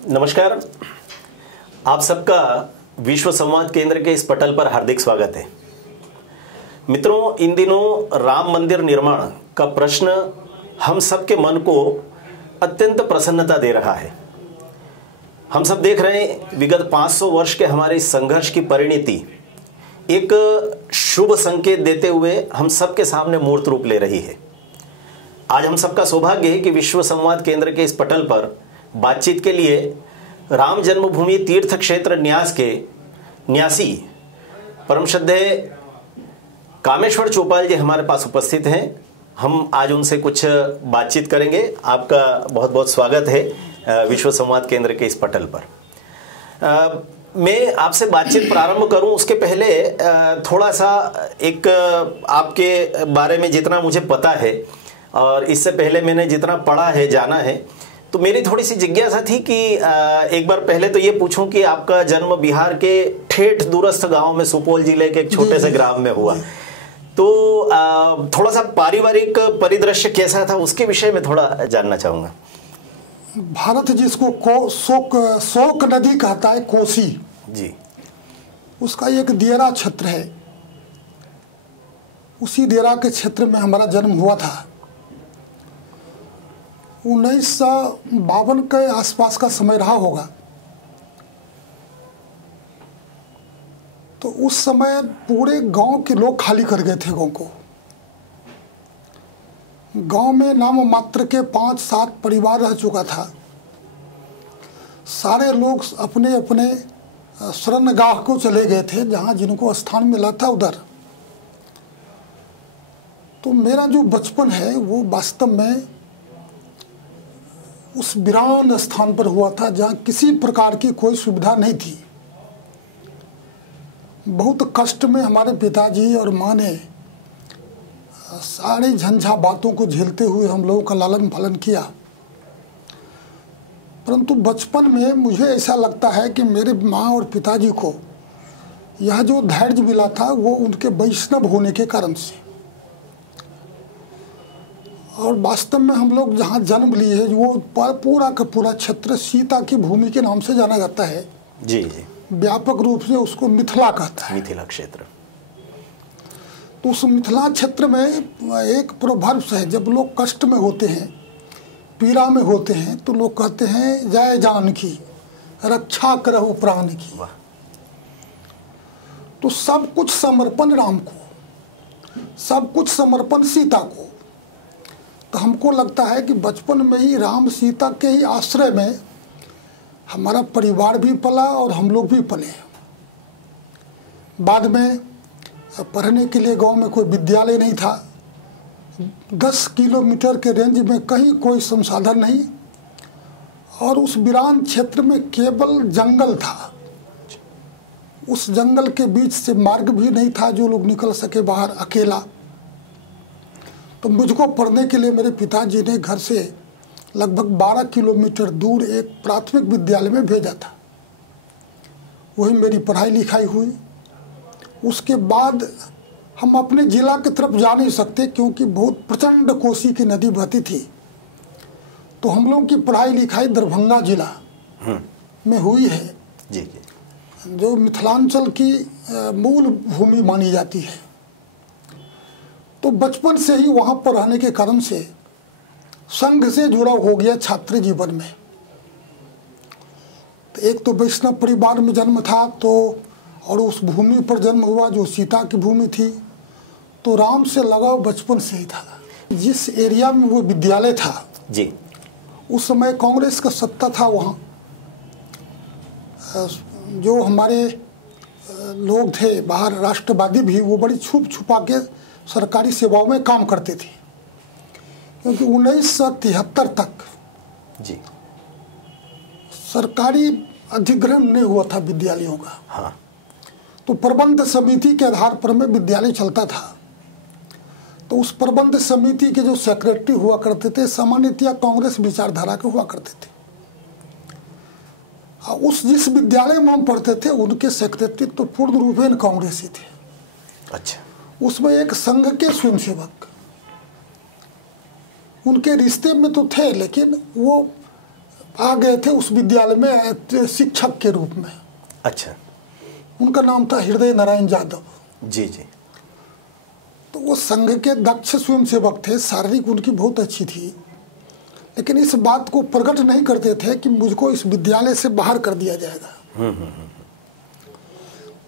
नमस्कार। आप सबका विश्व संवाद केंद्र के इस पटल पर हार्दिक स्वागत है। मित्रों, इन दिनों राम मंदिर निर्माण का प्रश्न हम सबके मन को अत्यंत प्रसन्नता दे रहा है। हम सब देख रहे हैं विगत 500 वर्ष के हमारे इस संघर्ष की परिणति एक शुभ संकेत देते हुए हम सबके सामने मूर्त रूप ले रही है। आज हम सबका सौभाग्य है कि विश्व संवाद केंद्र के इस पटल पर बातचीत के लिए राम जन्मभूमि तीर्थ क्षेत्र न्यास के न्यासी परम श्रद्धेय कामेश्वर चौपाल जी हमारे पास उपस्थित हैं। हम आज उनसे कुछ बातचीत करेंगे। आपका बहुत बहुत स्वागत है विश्व संवाद केंद्र के इस पटल पर। मैं आपसे बातचीत प्रारंभ करूं उसके पहले थोड़ा सा एक आपके बारे में जितना मुझे पता है और इससे पहले मैंने जितना पढ़ा है, जाना है, तो मेरी थोड़ी सी जिज्ञासा थी कि एक बार पहले तो ये पूछूं कि आपका जन्म बिहार के ठेठ दूरस्थ गांव में सुपौल जिले के एक छोटे से ग्राम में हुआ, तो थोड़ा सा पारिवारिक परिदृश्य कैसा था उसके विषय में थोड़ा जानना चाहूँगा। भारत जिसको शोक नदी कहता है, कोसी जी, उसका एक दियरा क्षेत्र है। उसी दियरा के क्षेत्र में हमारा जन्म हुआ था। 1952 के आसपास का समय रहा होगा। तो उस समय पूरे गांव के लोग खाली कर गए थे गांव को। गांव में नाम मात्र के 5-7 परिवार रह चुका था। सारे लोग अपने अपने शरणगाह को चले गए थे, जहां जिनको स्थान मिला था उधर। तो मेरा जो बचपन है वो वास्तव में उस वीरान स्थान पर हुआ था, जहां किसी प्रकार की कोई सुविधा नहीं थी। बहुत कष्ट में हमारे पिताजी और माँ ने सारे झंझा बातों को झेलते हुए हम लोगों का लालन पालन किया। परंतु बचपन में मुझे ऐसा लगता है कि मेरे माँ और पिताजी को यह जो धैर्य मिला था वो उनके वैष्णव होने के कारण से। और वास्तव में हम लोग जहाँ जन्म लिए हैं वो पूरा का पूरा क्षेत्र सीता की भूमि के नाम से जाना जाता है। जी जी, व्यापक रूप से उसको मिथिला कहता है, मिथिला क्षेत्र। तो उस मिथिला क्षेत्र में एक प्रोवर्ब्स है, जब लोग कष्ट में होते हैं, पीड़ा में होते हैं, तो लोग कहते हैं जय जानकी रक्षा करहु प्राण की। तो सब कुछ समर्पण राम को, सब कुछ समर्पण सीता को। तो हमको लगता है कि बचपन में ही राम सीता के ही आश्रय में हमारा परिवार भी पला और हम लोग भी पले। बाद में पढ़ने के लिए गांव में कोई विद्यालय नहीं था। 10 किलोमीटर के रेंज में कहीं कोई संसाधन नहीं, और उस वीरान क्षेत्र में केवल जंगल था। उस जंगल के बीच से मार्ग भी नहीं था जो लोग निकल सके बाहर अकेला। तो मुझको पढ़ने के लिए मेरे पिताजी ने घर से लगभग 12 किलोमीटर दूर एक प्राथमिक विद्यालय में भेजा था। वही मेरी पढ़ाई लिखाई हुई। उसके बाद हम अपने जिला की तरफ जा नहीं सकते, क्योंकि बहुत प्रचंड कोसी की नदी बहती थी। तो हम लोगों की पढ़ाई लिखाई दरभंगा जिला में हुई है, जी, जो मिथिलांचल की मूल भूमि मानी जाती है। तो बचपन से ही वहाँ पर रहने के कारण से संघ से जुड़ा हो गया छात्र जीवन में। तो एक तो वैष्णव परिवार में जन्म था, तो और उस भूमि पर जन्म हुआ जो सीता की भूमि थी, तो राम से लगाव बचपन से ही था। जिस एरिया में वो विद्यालय था जी, उस समय कांग्रेस का सत्ता था वहाँ। जो हमारे लोग थे बाहर राष्ट्रवादी भी, वो बड़ी छुप छुपा के सरकारी सेवाओं में काम करते थे, क्योंकि 1973 तक जी सरकारी अधिग्रहण नहीं हुआ था विद्यालयों का। हाँ, तो प्रबंध समिति के आधार पर में विद्यालय चलता था। तो उस प्रबंध समिति के जो सेक्रेटरी हुआ करते थे सामान्यतया कांग्रेस विचारधारा के हुआ करते थे। उस जिस विद्यालय में हम पढ़ते थे उनके सेक्रेटरी तो पूर्ण रूपेण कांग्रेसी थे। अच्छा, उसमें एक संघ के स्वयंसेवक उनके रिश्ते में तो थे, लेकिन वो आ गए थे उस विद्यालय में शिक्षक के रूप में। अच्छा। उनका नाम था हृदय नारायण यादव। जी जी। तो वो संघ के दक्ष स्वयंसेवक थे, शारीरिक उनकी बहुत अच्छी थी, लेकिन इस बात को प्रकट नहीं करते थे कि मुझको इस विद्यालय से बाहर कर दिया जाएगा।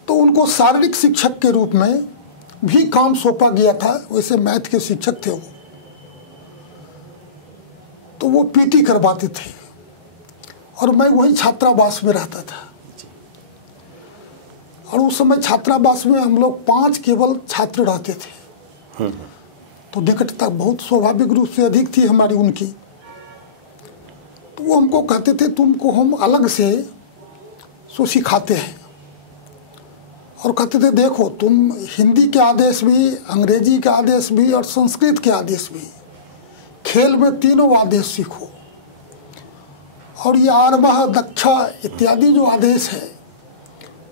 तो उनको शारीरिक शिक्षक के रूप में भी काम सौंपा गया था। वैसे मैथ के शिक्षक थे वो, तो वो पीटी करवाते थे और मैं वहीं छात्रावास में रहता था। और उस समय छात्रावास में हम लोग 5 केवल छात्र रहते थे, तो निकटता बहुत स्वाभाविक रूप से अधिक थी हमारी उनकी। तो वो हमको कहते थे तुमको हम अलग से सो सिखाते हैं, और कहते थे देखो तुम हिंदी के आदेश भी, अंग्रेजी के आदेश भी और संस्कृत के आदेश भी, खेल में तीनों आदेश सीखो। और ये आरवह दक्षा इत्यादि जो आदेश है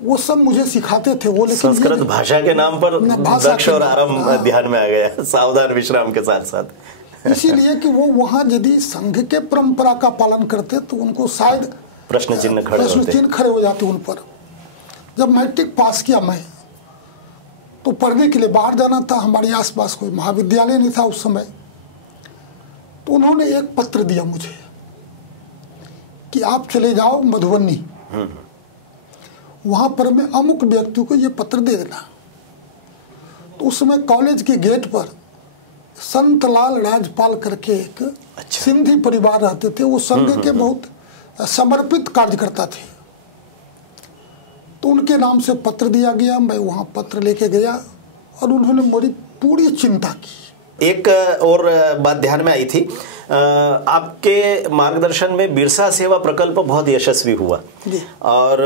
वो सब मुझे सिखाते थे वो। लेकिन संस्कृत भाषा के नाम पर दक्ष और आरंभ ध्यान में आ गया, सावधान विश्राम के साथ साथ। इसीलिए कि वो वहाँ यदि संघ के परंपरा का पालन करते तो उनको शायद प्रश्न चिन्ह खड़े हो जाते उन पर। जब मैट्रिक पास किया मैं, तो पढ़ने के लिए बाहर जाना था, हमारे आसपास कोई महाविद्यालय नहीं था उस समय। तो उन्होंने एक पत्र दिया मुझे कि आप चले जाओ मधुबनी, वहाँ पर मैं अमुक व्यक्ति को ये पत्र दे देना। तो उस समय कॉलेज के गेट पर संतलाल राजपाल करके एक सिंधी परिवार रहते थे, वो संघ के बहुत समर्पित कार्यकर्ता थे। तो उनके नाम से पत्र दिया गया, मैं वहाँ पत्र लेके गया और उन्होंने मेरी पूरी चिंता की। एक और बात ध्यान में आई थी, आपके मार्गदर्शन में बिरसा सेवा प्रकल्प बहुत यशस्वी हुआ और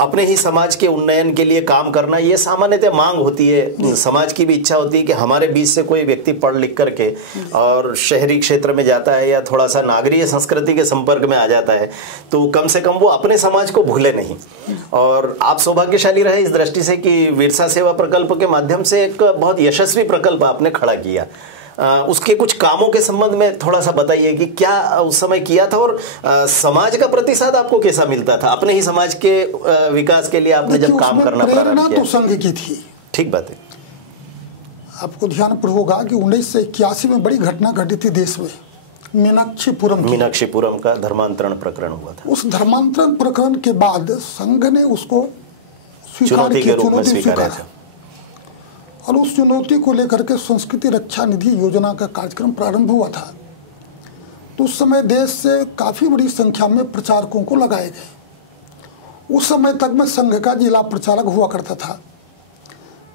अपने ही समाज के उन्नयन के लिए काम करना ये सामान्यतः मांग होती है। समाज की भी इच्छा होती है कि हमारे बीच से कोई व्यक्ति पढ़ लिख करके और शहरी क्षेत्र में जाता है या थोड़ा सा नागरीय संस्कृति के संपर्क में आ जाता है तो कम से कम वो अपने समाज को भूले नहीं। और आप सौभाग्यशाली रहे इस दृष्टि से कि बिरसा सेवा प्रकल्प के माध्यम से एक बहुत यशस्वी प्रकल्प आपने खड़ा किया। उसके कुछ कामों के संबंध में थोड़ा सा बताइए कि क्या उस समय किया था और समाज का प्रतिसाद आपको कैसा मिलता था? अपने ही समाज के विकास के लिए आपने जब काम करना प्रारंभ किया। तो संघ की थी। ठीक बात है। आपको ध्यान पर होगा कि 1981 में बड़ी घटना घटी थी देश में, मीनाक्षीपुरम का धर्मांतरण प्रकरण हुआ था। उस धर्मांतरण प्रकरण के बाद संघ ने उसको चुनौती के रूप में स्वीकारा था और उस चुनौती को लेकर के संस्कृति रक्षा निधि योजना का कार्यक्रम प्रारंभ हुआ था। तो उस समय देश से काफ़ी बड़ी संख्या में प्रचारकों को लगाए गए। उस समय तक मैं संघ का जिला प्रचारक हुआ करता था।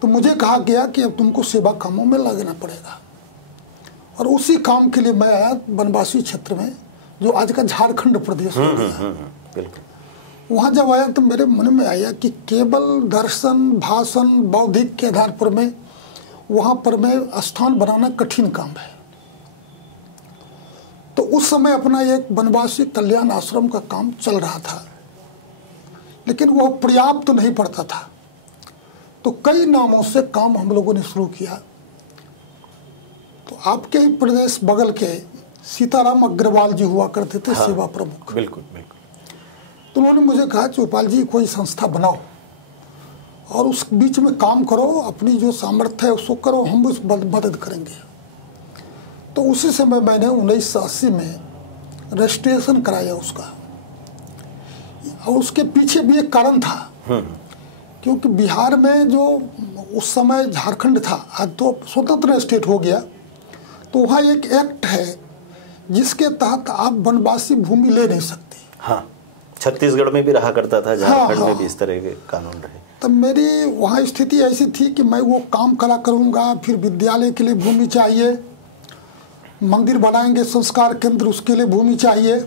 तो मुझे कहा गया कि अब तुमको सेवा कामों में लगना पड़ेगा और उसी काम के लिए मैं आया बनवासी क्षेत्र में, जो आज का झारखंड प्रदेश हो गया। वहाँ जब आया तो मेरे मन में आया कि केवल दर्शन, भाषण, बौद्धिक के आधार पर मैं वहाँ पर मैं स्थान बनाना कठिन काम है। तो उस समय अपना एक वनवासी कल्याण आश्रम का काम चल रहा था, लेकिन वह पर्याप्त तो नहीं पड़ता था। तो कई नामों से काम हम लोगों ने शुरू किया। तो आपके ही प्रदेश बगल के सीताराम अग्रवाल जी हुआ करते थे, हाँ, सेवा प्रमुख। बिल्कुल बिल्कुल। तो उन्होंने मुझे कहा चौपाल जी कोई संस्था बनाओ और उस बीच में काम करो, अपनी जो सामर्थ्य है उसको करो, हम उस मदद करेंगे। तो उसी समय मैंने 1980 में रजिस्ट्रेशन कराया उसका। और उसके पीछे भी एक कारण था, क्योंकि बिहार में जो उस समय झारखंड था, आज तो स्वतंत्र स्टेट हो गया, तो वहाँ एक एक्ट है जिसके तहत आप वनवासी भूमि ले नहीं सकते। हाँ, छत्तीसगढ़ में भी रहा करता था, झारखंड में भी इस तरह के कानून रहे। तब मेरी वहाँ स्थिति ऐसी थी कि मैं वो काम करा करूँगा, फिर विद्यालय के लिए भूमि चाहिए, मंदिर बनाएंगे संस्कार केंद्र, उसके लिए भूमि चाहिए।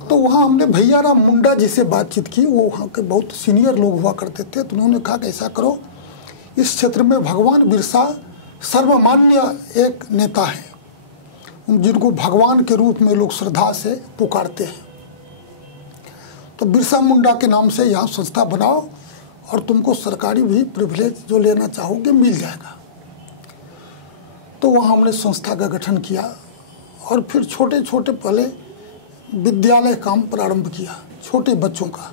तो वहाँ हमने भैया राम मुंडा जी से बातचीत की, वो वहाँ के बहुत सीनियर लोग हुआ करते थे। तो उन्होंने कहा कि ऐसा करो, इस क्षेत्र में भगवान बिरसा सर्वमान्य एक नेता है, जिनको भगवान के रूप में लोग श्रद्धा से पुकारते हैं। तो बिरसा मुंडा के नाम से यहाँ संस्था बनाओ और तुमको सरकारी भी प्रिविलेज जो लेना चाहोगे मिल जाएगा। तो वहाँ हमने संस्था का गठन किया और फिर छोटे छोटे पहले विद्यालय काम प्रारंभ किया छोटे बच्चों का।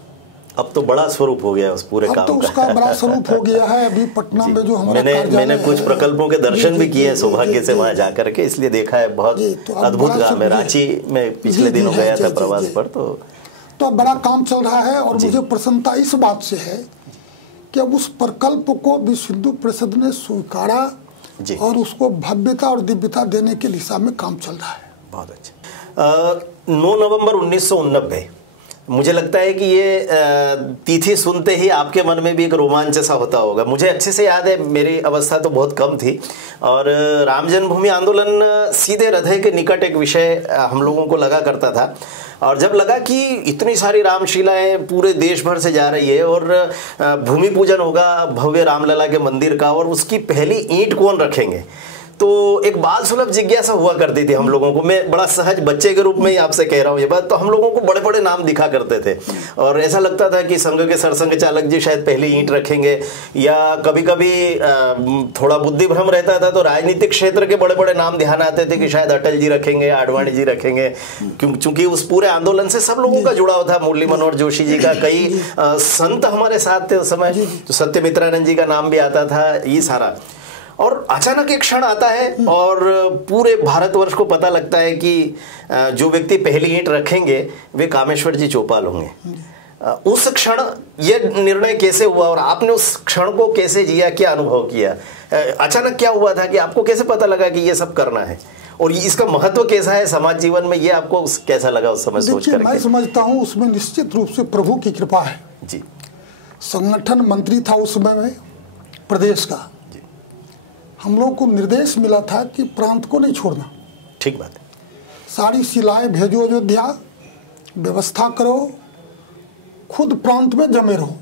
अब तो बड़ा स्वरूप हो गया उस पूरे काम का। अब तो उसका बड़ा स्वरूप हो गया है। अभी पटना में जो हमारा मैंने कुछ प्रकल्पों के दर्शन भी किए हैं सौभाग्य से वहां जाकर के, इसलिए देखा है। बहुत अद्भुत काम है। रांची में पिछले दिनों गया था प्रवास पर, तो अब बड़ा काम चल रहा है। और मुझे प्रसन्नता इस बात से है कि अब उस प्रकल्प को विश्व हिंदू परिषद ने स्वीकारा और उसको भव्यता और दिव्यता देने की दिशा में काम चल रहा है। बहुत अच्छा। 9 नवंबर 1989, मुझे लगता है कि ये तिथि सुनते ही आपके मन में भी एक रोमांच सा होता होगा। मुझे अच्छे से याद है, मेरी अवस्था तो बहुत कम थी और राम जन्मभूमि आंदोलन सीधे हृदय के निकट एक विषय हम लोगों को लगा करता था। और जब लगा कि इतनी सारी रामशिलाएं पूरे देश भर से जा रही है और भूमि पूजन होगा भव्य रामलला के मंदिर का, और उसकी पहली ईंट कौन रखेंगे, तो एक बाल सुलभ जिज्ञासा हुआ करती थी हम लोगों को। मैं बड़ा सहज बच्चे के रूप में ही आपसे कह रहा हूँ ये बात। तो हम लोगों को बड़े बड़े नाम दिखा करते थे और ऐसा लगता था कि संघ के सरसंघ चालक जी शायद पहली ईंट रखेंगे, या कभी कभी थोड़ा बुद्धि भ्रम रहता था तो राजनीतिक क्षेत्र के बड़े बड़े नाम ध्यान आते थे कि शायद अटल जी रखेंगे, आडवाणी जी रखेंगे, क्योंकि उस पूरे आंदोलन से सब लोगों का जुड़ाव था। मुरली मनोहर जोशी जी का, कई संत हमारे साथ थे उस समय, तो सत्यमित्रानंद जी का नाम भी आता था, ये सारा। और अचानक एक क्षण आता है और पूरे भारतवर्ष को पता लगता है कि जो व्यक्ति पहली ईंट रखेंगे वे कामेश्वर जी चौपाल होंगे। उस क्षण ये निर्णय कैसे हुआ और आपने उस क्षण को कैसे जिया, क्या अनुभव किया? अचानक क्या हुआ था कि आपको कैसे पता लगा कि ये सब करना है और इसका महत्व कैसा है समाज जीवन में, ये आपको कैसा लगा उस समय सोच करके? मैं समझता हूँ उसमें निश्चित रूप से प्रभु की कृपा है जी। संगठन मंत्री था उस समय में प्रदेश का, हम लोग को निर्देश मिला था कि प्रांत को नहीं छोड़ना। ठीक बात है। सारी शिलाएं भेजो अयोध्या, व्यवस्था करो, खुद प्रांत में जमे रहो,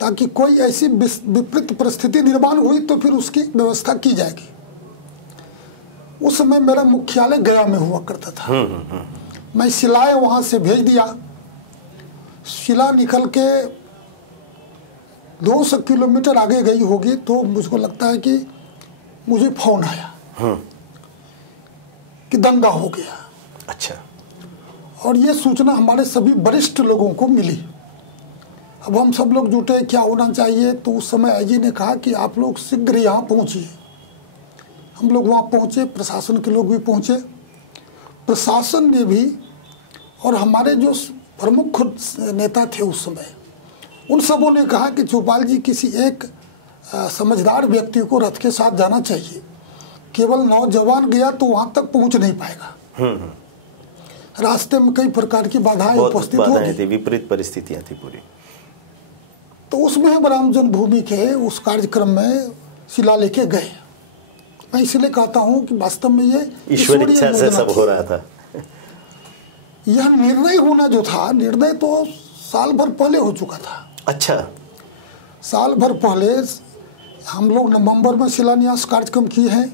ताकि कोई ऐसी विपरीत परिस्थिति निर्माण हुई तो फिर उसकी व्यवस्था की जाएगी। उस समय मेरा मुख्यालय गया में हुआ करता था। मैं शिलाएं वहां से भेज दिया। शिला निकल के 200 किलोमीटर आगे गई होगी तो मुझको लगता है कि मुझे फोन आया कि दंगा हो गया। अच्छा। और ये सूचना हमारे सभी वरिष्ठ लोगों को मिली। अब हम सब लोग जुटे क्या होना चाहिए, तो उस समय आईजी ने कहा कि आप लोग शीघ्र यहाँ पहुँचिए। हम लोग वहाँ पहुँचे, प्रशासन के लोग भी पहुँचे। प्रशासन ने भी और हमारे जो प्रमुख नेता थे उस समय, उन सबों ने कहा कि चौपाल जी किसी एक समझदार व्यक्ति को रथ के साथ जाना चाहिए, केवल नौजवान गया तो वहां तक पहुंच नहीं पाएगा। रास्ते में कई प्रकार की बाधाएं उपस्थित होगी, विपरीत परिस्थितियां थी पूरी। तो उसमें हम राम जन्मभूमि के उस कार्यक्रम में शिला लेके गए। मैं इसलिए कहता हूं कि वास्तव में ये ईश्वर इच्छा से सब हो रहा था। यह निर्णय होना जो था, निर्णय तो साल भर पहले हो चुका था। अच्छा। साल भर पहले हम लोग नवंबर में शिलान्यास कार्यक्रम किए हैं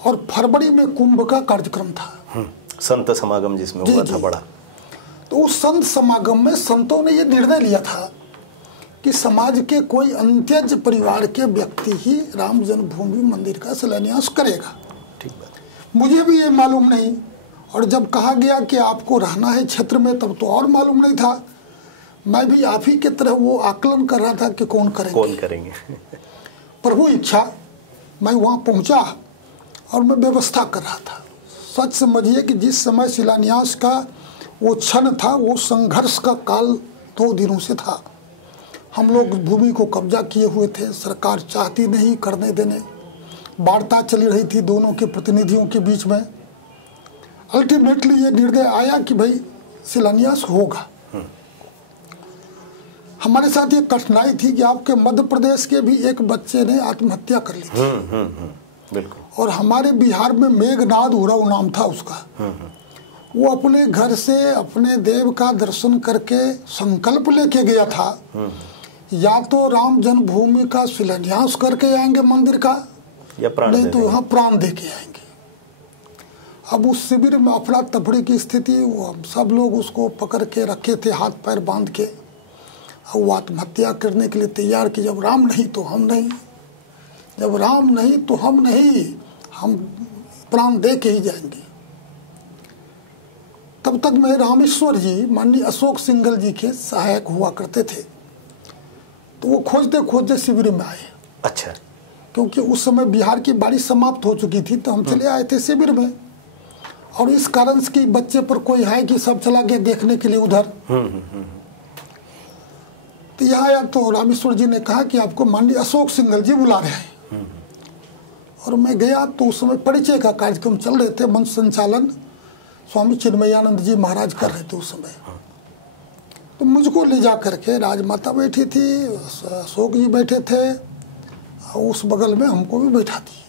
और फरवरी में कुंभ का कार्यक्रम था, संत समागम जिसमें हुआ था बड़ा। तो उस संत समागम में संतों ने ये निर्णय लिया था कि समाज के कोई अंत्यज परिवार के व्यक्ति ही राम जन्मभूमि मंदिर का शिलान्यास करेगा। ठीक बात। मुझे भी ये मालूम नहीं, और जब कहा गया कि आपको रहना है क्षेत्र में, तब तो और मालूम नहीं था। मैं भी आप ही की तरह वो आकलन कर रहा था कि कौन करेंगे। प्रभु इच्छा, मैं वहाँ पहुँचा और मैं व्यवस्था कर रहा था। सच समझिए कि जिस समय शिलान्यास का वो क्षण था, वो संघर्ष का काल 2 दिनों से था। हम लोग भूमि को कब्जा किए हुए थे, सरकार चाहती नहीं करने देने, वार्ता चली रही थी दोनों के प्रतिनिधियों के बीच में। अल्टीमेटली ये निर्णय आया कि भाई शिलान्यास होगा। हमारे साथ ये कठिनाई थी कि आपके मध्य प्रदेश के भी एक बच्चे ने आत्महत्या कर ली थी। बिल्कुल। और हमारे बिहार में मेघनाद उराव नाम था उसका। वो अपने घर से अपने देव का दर्शन करके संकल्प लेके गया था, या तो राम जन्मभूमि का शिलान्यास करके आएंगे मंदिर का, या प्राण नहीं तो यहाँ प्राण दे के आएंगे। अब उस शिविर में अफड़ा तफड़ी की स्थिति, वो सब लोग उसको पकड़ के रखे थे हाथ पैर बांध के, और वो आत्महत्या करने के लिए तैयार कि जब राम नहीं तो हम नहीं, जब राम नहीं तो हम नहीं, हम प्राण दे के ही जाएंगे। तब तक मैं रामेश्वर जी माननीय अशोक सिंघल जी के सहायक हुआ करते थे। तो वो खोजते खोजते शिविर में आए। अच्छा। क्योंकि उस समय बिहार की बारिश समाप्त हो चुकी थी, तो हम चले आए थे शिविर में। और इस कारण से कि बच्चे पर कोई है कि सब चला गया देखने के लिए उधर। तो यहाँ आया तो रामेश्वर जी ने कहा कि आपको माननीय अशोक सिंघल जी बुला रहे हैं। और मैं गया तो उस समय परिचय का कार्यक्रम चल रहे थे, मंच संचालन स्वामी चिन्मयानंद जी महाराज कर रहे थे उस समय। तो मुझको ले जा करके राजमाता बैठी थी, अशोक जी बैठे थे, और उस बगल में हमको भी बैठा दिए।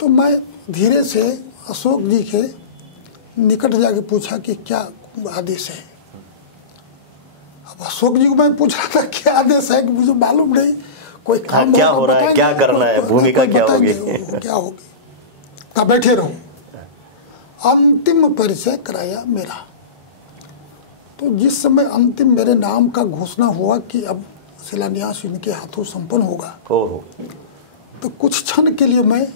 तो मैं धीरे से अशोक जी के निकट जाके पूछा कि क्या आदेश है। अब अशोक जी को मैं पूछ रहा था क्या आदेश है कि मुझे मालूम नहीं, कोई काम क्या हो रहा है, क्या करना है, भूमिका क्या होगी, क्या होगी। तब बैठे रहो। अंतिम परिचय कराया मेरा। तो जिस समय अंतिम मेरे नाम का घोषणा हुआ कि अब शिलान्यास इनके हाथों संपन्न होगा, तो कुछ क्षण के लिए मैं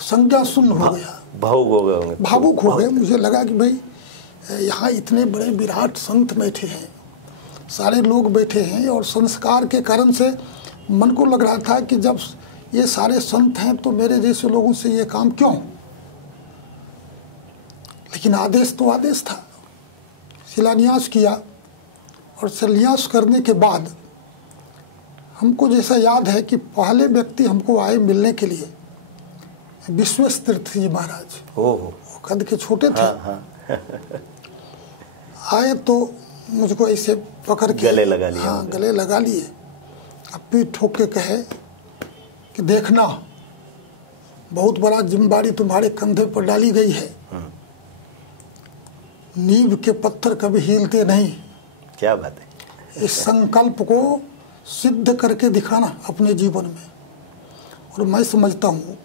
संज्ञा शून्य हो गया, भावुक हो गए। मुझे लगा कि भाई यहाँ इतने बड़े विराट संत बैठे हैं, सारे लोग बैठे हैं, और संस्कार के कारण से मन को लग रहा था कि जब ये सारे संत हैं तो मेरे जैसे लोगों से ये काम क्यों। लेकिन आदेश तो आदेश था। शिलान्यास किया, और शिलान्यास करने के बाद हमको जैसा याद है कि पहले व्यक्ति हमको आए मिलने के लिए विश्वेश तीर्थ जी महाराज। वो कद के छोटे थे। आए तो मुझको ऐसे पकड़ के गले लगा लिए। हाँ, गले लगा लिए। अब पीठ ठोक के कहे कि देखना, बहुत बड़ा जिम्मेदारी तुम्हारे कंधे पर डाली गई है। नींव के पत्थर कभी हिलते नहीं। क्या बात है। इस संकल्प को सिद्ध करके दिखाना अपने जीवन में। और मैं समझता हूँ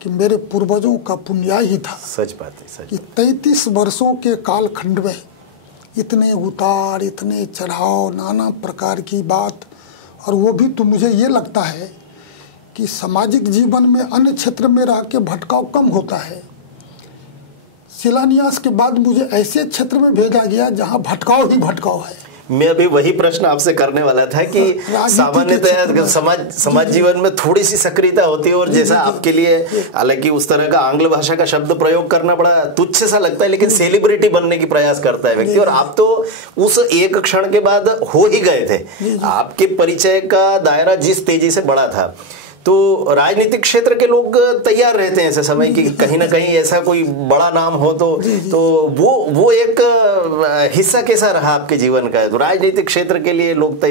कि मेरे पूर्वजों का पुण्य ही था। सच बात है, सच। कि 33 वर्षों के कालखंड में इतने उतार, इतने चढ़ाव, नाना प्रकार की बात। और वो भी तो मुझे ये लगता है कि सामाजिक जीवन में अन्य क्षेत्र में रह के भटकाव कम होता है। शिलान्यास के बाद मुझे ऐसे क्षेत्र में भेजा गया जहाँ भटकाव ही भटकाव है। मैं अभी वही प्रश्न आपसे करने वाला था कि सामान्यतः समाज जीवन में थोड़ी सी सक्रियता होती है, और जैसा आपके लिए हालांकि उस तरह का आंग्ल भाषा का शब्द प्रयोग करना बड़ा तुच्छ सा लगता है, लेकिन सेलिब्रिटी बनने की प्रयास करता है व्यक्ति। और आप तो उस एक क्षण के बाद हो ही गए थे। आपके परिचय का दायरा जिस तेजी से बढ़ा था, तो राजनीतिक क्षेत्र के लोग तैयार रहते हैं ऐसे समय कि कहीं ना कहीं ऐसा कोई बड़ा नाम हो तो वो एक हिस्सा कैसा रहा आपके जीवन का। तो राजनीतिक क्षेत्र के लिए लोग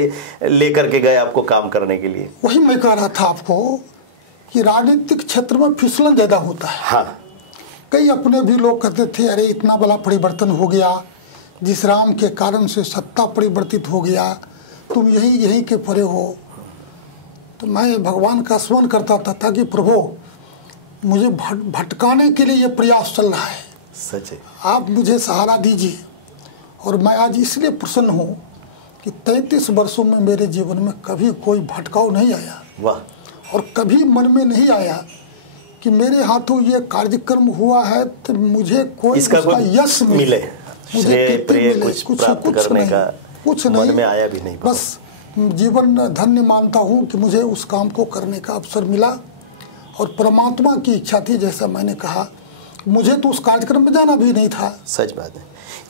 लेकर के गए आपको काम करने के लिए। वही मैं कह रहा था आपको कि राजनीतिक क्षेत्र में फिसलन ज्यादा होता है। हाँ। कई अपने भी लोग कहते थे अरे इतना बड़ा परिवर्तन हो गया, जिस राम के कारण से सत्ता परिवर्तित हो गया, तुम यही के परे हो। तो मैं भगवान का स्मरण करता था ताकि प्रभु मुझे भटकाने के लिए ये प्रयास चल रहा है। सच है। आप मुझे सहारा दीजिए। और मैं आज इसलिए प्रसन्न हूँ कि 33 वर्षों में मेरे जीवन में कभी कोई भटकाव नहीं आया। वाह। और कभी मन में नहीं आया कि मेरे हाथों ये कार्यक्रम हुआ है तो मुझे कोई इसका यश मिले, मुझे कुछ प्राप्त करने का कुछ मन में आया भी नहीं। बस जीवन धन्य मानता हूँ कि मुझे उस काम को करने का अवसर मिला। और परमात्मा की इच्छा थी, जैसा मैंने कहा, मुझे तो उस कार्यक्रम में जाना भी नहीं था। सच बात है।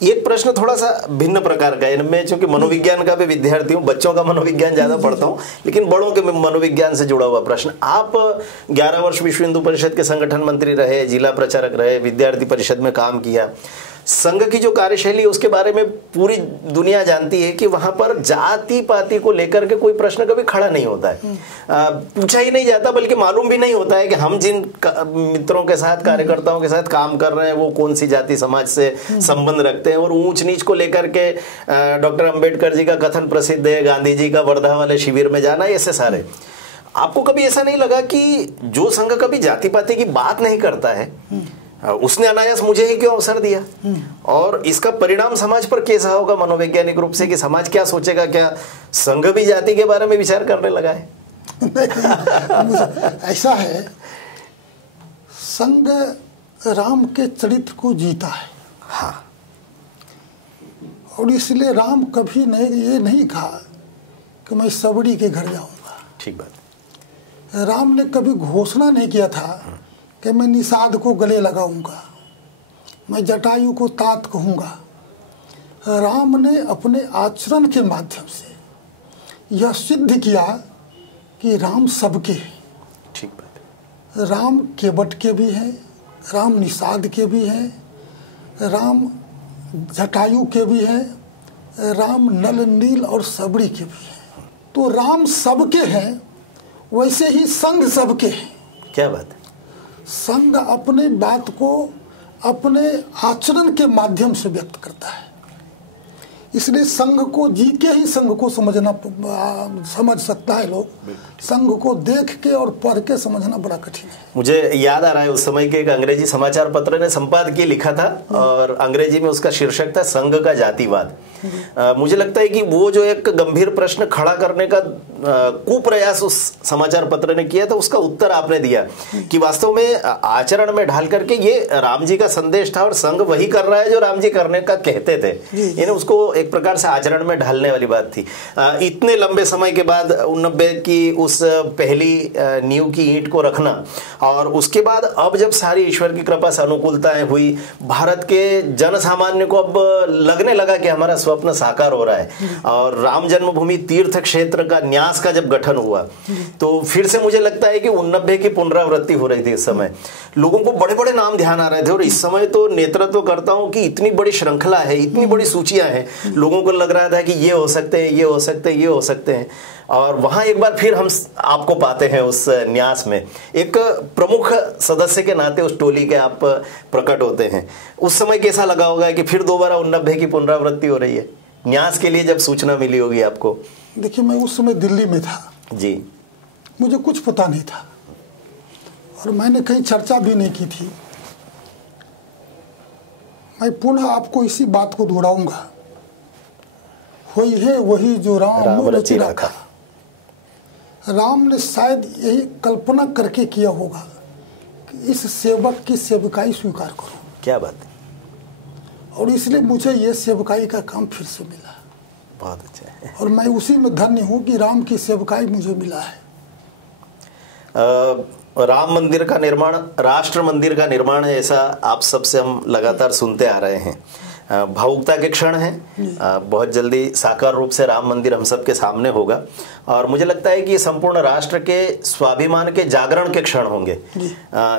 एक प्रश्न थोड़ा सा भिन्न प्रकार का है। मैं चूंकि मनोविज्ञान का भी विद्यार्थी हूँ, बच्चों का मनोविज्ञान ज्यादा पढ़ता हूँ, लेकिन बड़ों के मनोविज्ञान से जुड़ा हुआ प्रश्न। आप 11 वर्ष विश्व हिंदू परिषद के संगठन मंत्री रहे, जिला प्रचारक रहे, विद्यार्थी परिषद में काम किया। संघ की जो कार्यशैली है उसके बारे में पूरी दुनिया जानती है कि वहां पर जाति पाति को लेकर के कोई प्रश्न कभी खड़ा नहीं होता है, पूछा ही नहीं जाता, बल्कि मालूम भी नहीं होता है कि हम जिन मित्रों के साथ, कार्यकर्ताओं के साथ काम कर रहे हैं वो कौन सी जाति समाज से संबंध रखते हैं। और ऊंच नीच को लेकर के डॉक्टर अंबेडकर जी का कथन प्रसिद्ध है, गांधी जी का वर्धा वाले शिविर में जाना, ऐसे सारे। आपको कभी ऐसा नहीं लगा कि जो संघ कभी जाति पाति की बात नहीं करता है उसने अनायास मुझे ही क्यों अवसर दिया, और इसका परिणाम समाज पर कैसा होगा मनोवैज्ञानिक रूप से, कि समाज क्या सोचेगा? क्या संघ भी जाति के बारे में विचार करने लगा है? ऐसा है, संघ राम के चरित्र को जीता है। हाँ। और इसलिए राम कभी ये नहीं कहा कि मैं सबरी के घर जाऊंगा। ठीक बात। राम ने कभी घोषणा नहीं किया था कि मैं निषाद को गले लगाऊंगा, मैं जटायु को तात कहूंगा। राम ने अपने आचरण के माध्यम से यह सिद्ध किया कि राम सबके हैं। ठीक बात। राम केवट के भी हैं, राम निषाद के भी हैं, राम जटायु के भी हैं, राम नल नील और सबरी के भी हैं। तो राम सबके हैं, वैसे ही संघ सबके हैं। क्या बात है। संघ अपने बात को अपने आचरण के माध्यम से व्यक्त करता है। इसलिए संघ को जी के ही संघ को समझ सकता है लोग। संघ को देख के और पढ़ के समझना बड़ा कठिन है। मुझे याद आ रहा है उस समय के एक अंग्रेजी समाचार पत्र ने संपादकीय लिखा था और अंग्रेजी में उसका शीर्षक था संघ का जातिवाद। मुझे लगता है कि वो जो एक गंभीर प्रश्न खड़ा करने का कुप्रयास उस समाचार पत्र ने किया था, उसका उत्तर आपने दिया कि वास्तव में आचरण में ढाल करके ये राम जी का संदेश था और संघ वही कर रहा है जो राम जी करने का कहते थे। यानी उसको एक प्रकार से आचरण में ढालने वाली बात थी। इतने लंबे समय के बाद 89 की उस पहली नींव की ईंट को रखना और उसके बाद अब जब सारी ईश्वर की कृपा से अनुकूलताएं हुई, भारत के जन सामान्य को अब लगने लगा कि हमारा स्वप्न साकार हो रहा है और राम जन्मभूमि तीर्थ क्षेत्र का न्यास का जब गठन हुआ तो फिर से मुझे लगता है कि 89 की पुनरावृत्ति हो रही थी। इस समय लोगों को बड़े बड़े नाम ध्यान आ रहे थे और इस समय तो नेतृत्व करता हूं कि इतनी बड़ी श्रृंखला है, इतनी बड़ी सूचियां हैं, लोगों को लग रहा था कि ये हो सकते हैं, ये हो सकते हैं, ये हो सकते हैं। और वहां एक बार फिर हम आपको पाते हैं उस न्यास में, एक प्रमुख सदस्य के नाते उस टोली के आप प्रकट होते हैं। उस समय कैसा लगा होगा कि फिर दोबारा 89 की पुनरावृत्ति हो रही है? न्यास के लिए जब सूचना मिली होगी आपको। देखिए, मैं उस समय दिल्ली में था जी, मुझे कुछ पता नहीं था और मैंने कहीं चर्चा भी नहीं की थी। मैं पुनः आपको इसी बात को दोहराऊंगा, वही है वही जो राम रचि रखा। राम ने शायद यही कल्पना करके किया होगा कि इस सेवक की सेवकाई स्वीकार करो। क्या बात है। और इसलिए मुझे ये सेवकाई का काम फिर से मिला। बहुत अच्छा है। और मैं उसी में धन्य हूँ कि राम की सेवकाई मुझे मिला है। राम मंदिर का निर्माण, राष्ट्र मंदिर का निर्माण है, ऐसा आप सबसे हम लगातार सुनते आ रहे हैं। भावुकता के क्षण हैं, बहुत जल्दी साकार रूप से राम मंदिर हम सबके सामने होगा और मुझे लगता है कि ये संपूर्ण राष्ट्र के स्वाभिमान के जागरण के क्षण होंगे।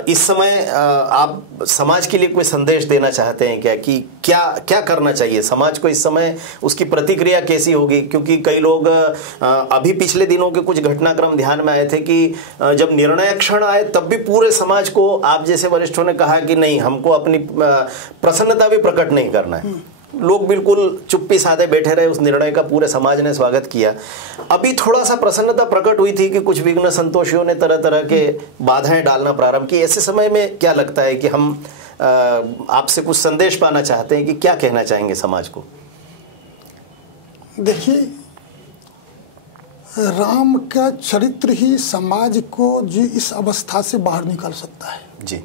इस समय आप समाज के लिए कोई संदेश देना चाहते हैं क्या कि क्या क्या करना चाहिए समाज को इस समय, उसकी प्रतिक्रिया कैसी होगी? क्योंकि कई लोग अभी पिछले दिनों के कुछ घटनाक्रम ध्यान में आए थे कि जब निर्णायक क्षण आए तब भी पूरे समाज को आप जैसे वरिष्ठों ने कहा कि नहीं, हमको अपनी प्रसन्नता भी प्रकट नहीं करना, लोग बिल्कुल चुप्पी साधे बैठे रहे। उस निर्णय का पूरे समाज ने स्वागत किया। अभी थोड़ा सा प्रसन्नता प्रकट हुई थी कि कुछ विघ्न संतोषियों ने तरह तरह के बाधाएं डालना प्रारंभ की। ऐसे समय में क्या लगता है कि हम आपसे कुछ संदेश पाना चाहते हैं कि क्या कहना चाहेंगे समाज को? देखिए, राम का चरित्र ही समाज को जो इस अवस्था से बाहर निकाल सकता है। जी,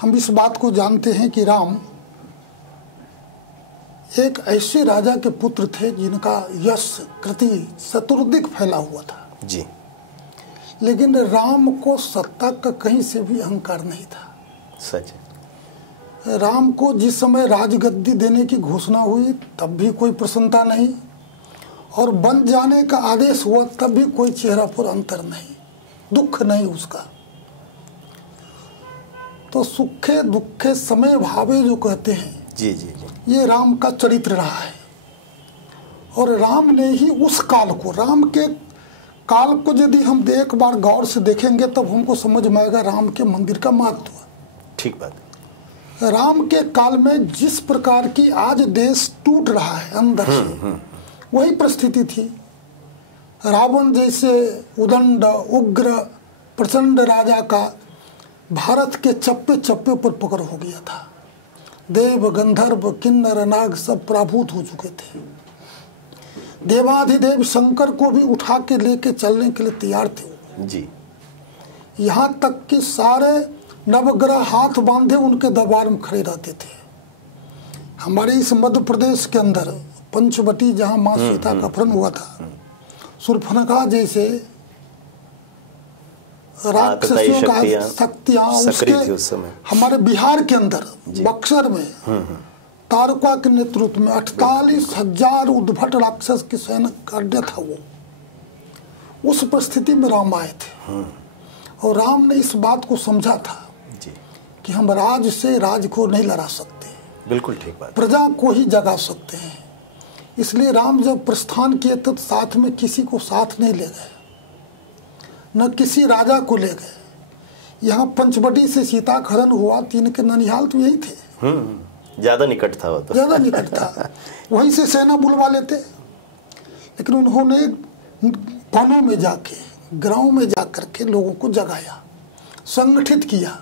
हम इस बात को जानते हैं कि राम एक ऐसे राजा के पुत्र थे जिनका यश कृति चतुर्दिक फैला हुआ था। जी, लेकिन राम को सत्ता का कहीं से भी अहंकार नहीं था। सच है। राम को जिस समय राजगद्दी देने की घोषणा हुई तब भी कोई प्रसन्नता नहीं और बन जाने का आदेश हुआ तब भी कोई चेहरा पर अंतर नहीं, दुख नहीं उसका। तो सुखे दुखे समय भावे जो कहते हैं, जी जी जी, ये राम का चरित्र रहा है। और राम ने ही उस काल को, राम के काल को यदि हम एक बार गौर से देखेंगे तब हमको समझ में आएगा राम के मंदिर का महत्व। ठीक बात। राम के काल में जिस प्रकार की आज देश टूट रहा है अंदर से, वही परिस्थिति थी। रावण जैसे उदंड उग्र प्रचंड राजा का भारत के चप्पे चप्पे पर पकड़ हो गया था। देव गंधर्व किन्नर नाग सब पराभूत हो चुके थे। देवाधिदेव शंकर को भी उठा के लेके चलने के लिए तैयार थे जी। यहाँ तक कि सारे नवग्रह हाथ बांधे उनके दरबार में खड़े रहते थे। हमारे इस मध्य प्रदेश के अंदर पंचवटी, जहाँ माँ सीता का अपहरण हुआ था, शूर्पणखा जैसे राक्षसियों का शक्तियाँ उसके हमारे बिहार के अंदर बक्सर में तारका के नेतृत्व में 48,000 उद्भट राक्षस की सेना का अड्डा था वो। उस परिस्थिति में राम आए थे और राम ने इस बात को समझा था कि हम राज से राज को नहीं लड़ा सकते, बिल्कुल ठीक बात, प्रजा को ही जगा सकते हैं। इसलिए राम जब प्रस्थान किए तो साथ में किसी को साथ नहीं ले गए, न किसी राजा को ले गए। यहाँ पंचवटी से सीता का हरण हुआ, तीन के ननिहाल तो यही थे, ज्यादा निकट था वो तो, ज्यादा निकट था, वहीं से सेना बुलवा लेते। लेकिन उन्होंने वनों में जाके, गाँव में जाकर के लोगों को जगाया, संगठित किया,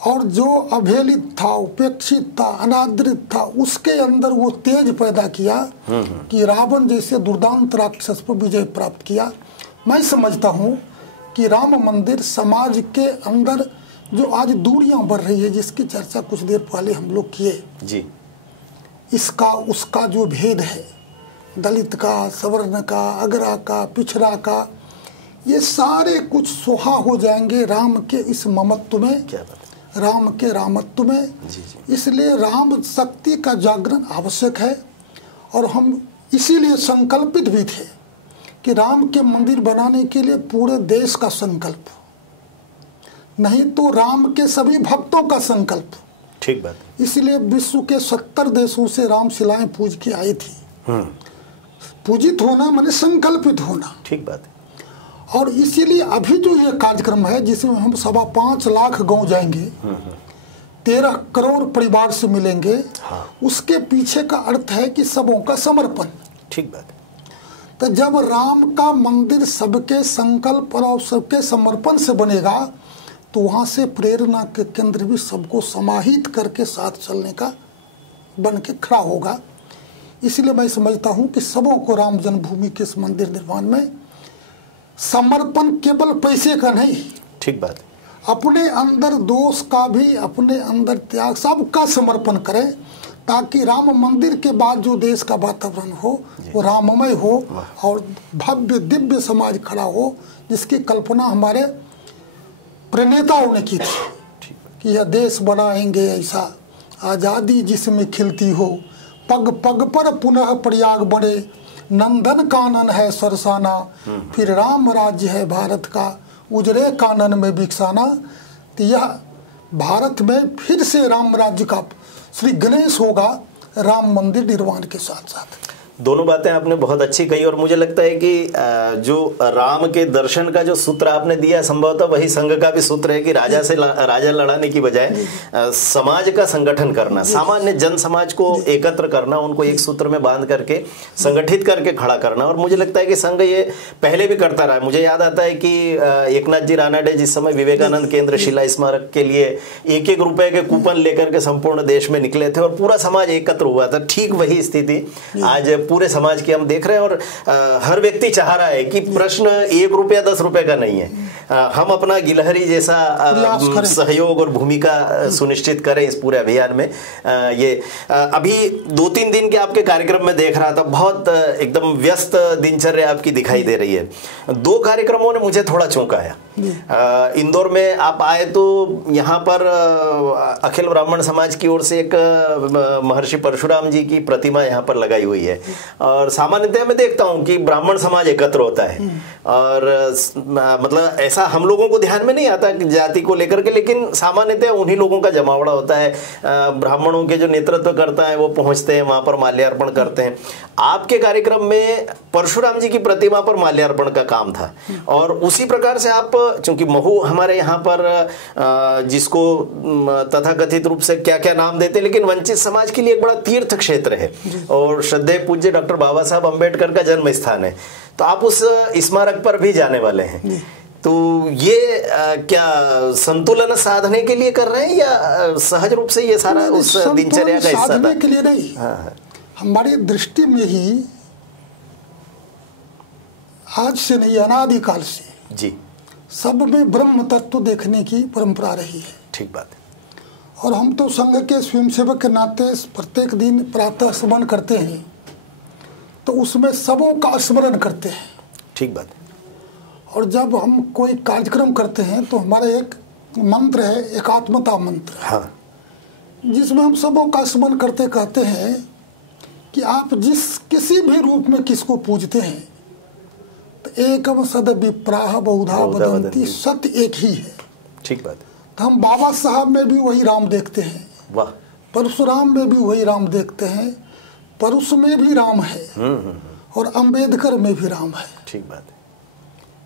और जो अवहेलित था, उपेक्षित था, अनादरित था, उसके अंदर वो तेज पैदा किया कि रावण जैसे दुर्दांत राक्षस पर विजय प्राप्त किया। मैं समझता हूँ कि राम मंदिर समाज के अंदर जो आज दूरियां बढ़ रही है, जिसकी चर्चा कुछ देर पहले हम लोग किए जी, इसका उसका जो भेद है, दलित का, सवर्ण का, अगरा का, पिछड़ा का, ये सारे कुछ सोहा हो जाएंगे राम के इस ममत्व में, क्या बात, राम के रामत्व में। जी जी। इसलिए राम शक्ति का जागरण आवश्यक है, और हम इसीलिए संकल्पित भी थे कि राम के मंदिर बनाने के लिए पूरे देश का संकल्प, नहीं तो राम के सभी भक्तों का संकल्प। ठीक बात। इसलिए विश्व के 70 देशों से राम शिलाएं पूज के आई थी। पूजित होना माने संकल्पित होना, ठीक बात है। और इसीलिए अभी जो ये कार्यक्रम है जिसमें हम 5.25 लाख गांव जाएंगे, 13 करोड़ परिवार से मिलेंगे, हाँ। उसके पीछे का अर्थ है कि सबों का समर्पण। ठीक बात है। तो जब राम का मंदिर सबके संकल्प और सबके समर्पण से बनेगा, तो वहाँ से प्रेरणा के केंद्र भी सबको समाहित करके साथ चलने का बन के खड़ा होगा। इसलिए मैं समझता हूँ कि सबों को राम जन्मभूमि के इस मंदिर निर्माण में समर्पण केवल पैसे का नहीं, ठीक बात है, अपने अंदर दोष का भी, अपने अंदर त्याग, सबका समर्पण करें, ताकि राम मंदिर के बाद जो देश का वातावरण हो वो राममय हो और भव्य दिव्य समाज खड़ा हो, जिसकी कल्पना हमारे प्रणेताओं ने की थी कि यह देश बनाएंगे ऐसा, आज़ादी जिसमें खिलती हो, पग पग पर पुनः प्रयाग बढ़े, नंदन कानन है सरसाना, फिर राम राज्य है भारत का, उजरे कानन में बिकसाना। तो यह भारत में फिर से राम राज्य का श्री गणेश होगा, राम मंदिर निर्माण के साथ साथ। दोनों बातें आपने बहुत अच्छी कही, और मुझे लगता है कि जो राम के दर्शन का जो सूत्र आपने दिया, संभवतः वही संघ का भी सूत्र है कि राजा लड़ाने की बजाय समाज का संगठन करना, सामान्य जन समाज को एकत्र करना, उनको एक सूत्र में बांध करके संगठित करके खड़ा करना। और मुझे लगता है कि संघ ये पहले भी करता रहा है। मुझे याद आता है कि एकनाथ जी रानाडे जिस समय विवेकानंद केंद्र शिला स्मारक के लिए 1-1 रुपए के कूपन लेकर के संपूर्ण देश में निकले थे और पूरा समाज एकत्र हुआ था, ठीक वही स्थिति आज पूरे समाज की हम देख रहे हैं। और हर व्यक्ति चाह रहा है कि प्रश्न 1 रुपया 10 रुपए का नहीं है, हम अपना गिलहरी जैसा सहयोग और भूमिका सुनिश्चित करें इस पूरे अभियान में। ये अभी 2-3 दिन के आपके कार्यक्रम में देख रहा था, बहुत एकदम व्यस्त दिनचर्या आपकी दिखाई दे रही है। 2 कार्यक्रमों ने मुझे थोड़ा चौंकाया। इंदौर में आप आए तो यहाँ पर अखिल ब्राह्मण समाज की ओर से एक महर्षि परशुराम जी की प्रतिमा यहाँ पर लगाई हुई है, और सामान्यतः मैं देखता हूँ कि ब्राह्मण समाज एकत्र होता है, और मतलब ऐसा हम लोगों को ध्यान में नहीं आता कि जाति को लेकर के, लेकिन सामान्यतः उन्हीं लोगों का जमावड़ा होता है। ब्राह्मणों के जो नेतृत्व करता है वो पहुंचते हैं, वहां पर माल्यार्पण करते हैं। आपके कार्यक्रम में परशुराम जी की प्रतिमा पर माल्यार्पण का काम था, और उसी प्रकार से आप, चूंकि महू हमारे यहाँ पर जिसको तथाकथित रूप से क्या क्या नाम देते हैं, लेकिन वंचित समाज के लिए एक बड़ा तीर्थ क्षेत्र है और श्रद्धेय पूज्य डॉक्टर बाबा साहब अम्बेडकर का जन्म स्थान है, तो आप उस स्मारक पर भी जाने वाले हैं। तो ये क्या संतुलन साधने के लिए कर रहे हैं या सहज रूप से ये सारा उस दिनचर्या का हिस्सा साधने के लिए नहीं? हमारी दृष्टि में ही आज से नहीं, अनादिकाल से जी सब में ब्रह्म तत्व देखने की परंपरा रही है। ठीक बात है। और हम तो संघ के स्वयंसेवक के नाते प्रत्येक दिन प्रातः स्मरण करते हैं, तो उसमें सबों का स्मरण करते हैं। ठीक बात है। और जब हम कोई कार्यक्रम करते हैं तो हमारा एक मंत्र है, एकात्मता मंत्र, हाँ, जिसमें हम सबों का स्मरण करते कहते हैं कि आप किसी भी रूप में किसको पूजते हैं, तो एकम सद विप्राह बहुधा वदंती, सत्य एक ही है। ठीक बात है। तो हम बाबा साहब में भी वही राम देखते हैं, वाह, परशुराम में भी वही राम देखते हैं, परुष में भी राम है और अंबेडकर में भी राम है। ठीक बात है।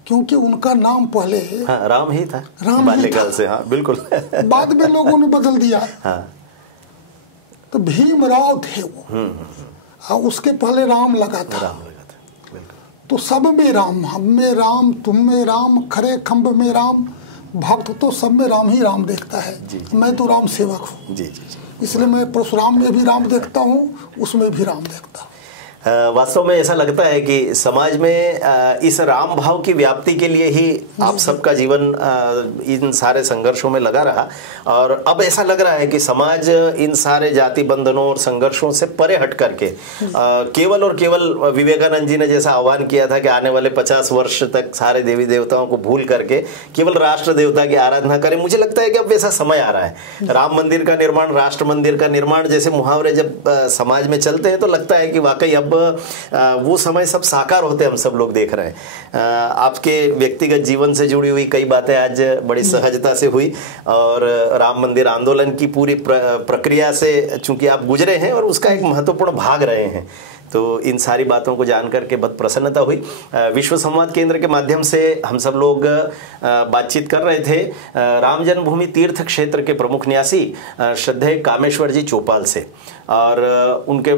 क्योंकि उनका नाम पहले हाँ, राम ही था, राम ही था से। हाँ, बिल्कुल। बाद में लोगों ने बदल दिया। हाँ। तो भीमराव थे वो, और उसके पहले राम लगा था। तो सब में राम, हम में राम, तुम में राम, खरे खम्भ में राम, भक्त तो सब में राम ही राम देखता है। मैं तो राम सेवक हूँ, इसलिए मैं परशुराम में भी राम देखता हूँ, उसमें भी राम देखता हूँ। वास्तव में ऐसा लगता है कि समाज में इस राम भाव की व्याप्ति के लिए ही आप सबका जीवन इन सारे संघर्षों में लगा रहा, और अब ऐसा लग रहा है कि समाज इन सारे जाति बंधनों और संघर्षों से परे हट करके केवल और केवल विवेकानंद जी ने जैसा आह्वान किया था कि आने वाले 50 वर्ष तक सारे देवी देवताओं को भूल करके केवल राष्ट्र देवता की आराधना करें। मुझे लगता है कि अब वैसा समय आ रहा है। राम मंदिर का निर्माण, राष्ट्र मंदिर का निर्माण जैसे मुहावरे जब समाज में चलते हैं तो लगता है कि वाकई अब वो समय सब साकार होते हम सब लोग देख रहे हैं। आपके व्यक्तिगत जीवन से जुड़ी हुई कई बातें आज बड़ी सहजता से हुई, और राम मंदिर आंदोलन की पूरी प्रक्रिया से चूंकि आप गुजरे हैं और उसका एक महत्वपूर्ण भाग रहे हैं, तो इन सारी बातों को जानकर के बहुत प्रसन्नता हुई। विश्व संवाद केंद्र के माध्यम से हम सब लोग बातचीत कर रहे थे राम जन्मभूमि तीर्थ क्षेत्र के प्रमुख न्यासी श्रद्धेय कामेश्वर जी चौपाल से, और उनके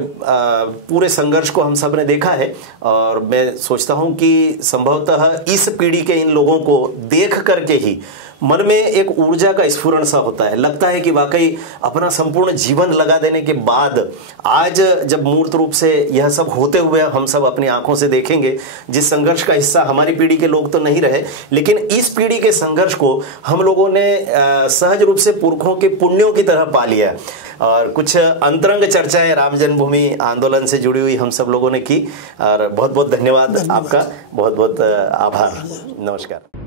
पूरे संघर्ष को हम सब ने देखा है। और मैं सोचता हूं कि संभवतः इस पीढ़ी के इन लोगों को देख करके ही मन में एक ऊर्जा का स्फुरण सा होता है। लगता है कि वाकई अपना संपूर्ण जीवन लगा देने के बाद आज जब मूर्त रूप से यह सब होते हुए हम सब अपनी आंखों से देखेंगे, जिस संघर्ष का हिस्सा हमारी पीढ़ी के लोग तो नहीं रहे, लेकिन इस पीढ़ी के संघर्ष को हम लोगों ने सहज रूप से पुरखों के पुण्यों की तरह पा लिया। और कुछ अंतरंग चर्चाएं राम जन्मभूमि आंदोलन से जुड़ी हुई हम सब लोगों ने की, और बहुत बहुत धन्यवाद आपका, बहुत बहुत आभार, नमस्कार।